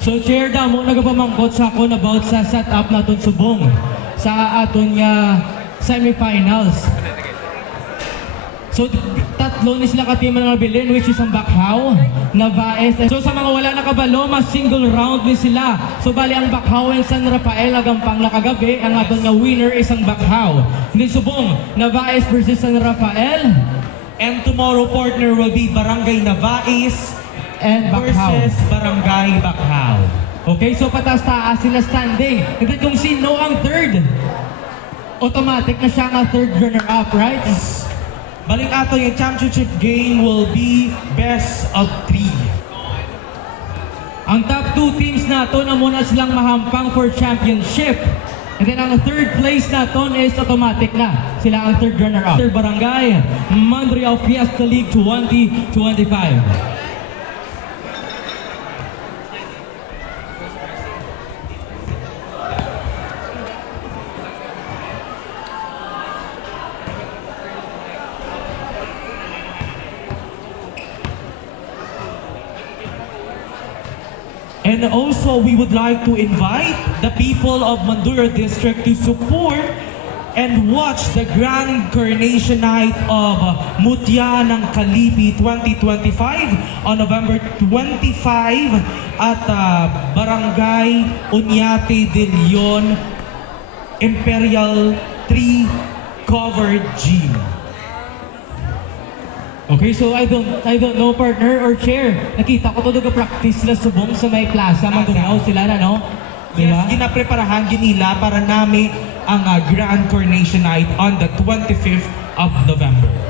So chair damo nagapamangkot sa akon about sa setup naton subong sa aton nga semifinals. So tatlo ni sila katima nga bilin which is ang Bakhaw, Navaes. So sa mga wala nakabalo, mas single round ni sila. So bali ang Bakhaw and San Rafael agampang nakagabi, ang aton nga winner is ang Bakhaw. Hindi subong Navaes versus San Rafael. And tomorrow partner will be Barangay Navaes And Bakhaw. versus Barangay Bakhaw. Okay, so patas-taas sila standing. And then kung sino ang third, automatic na siya ang third runner-up, right? Balik ato yung championship game will be best of 3. Ang top 2 teams nato na muna silang mahampang for championship. And then ang third place naton is automatic na. Sila ang third runner-up. Third Barangay, Montreal Fiesta League 2025. And also, we would like to invite the people of Mandurao District to support and watch the Grand Coronation Night of Mutya ng Kalipi 2025 on November 25 at Barangay Uñate de Leon Imperial 3 Covered Gym. Okay, so I don't know partner or chair. Nakita ko to nag-practice sila subong sa may plaza, magtunaw sila na, no? Yes, ginapreparahan ginila para nami ang Grand Coronation Night on the 25th of November.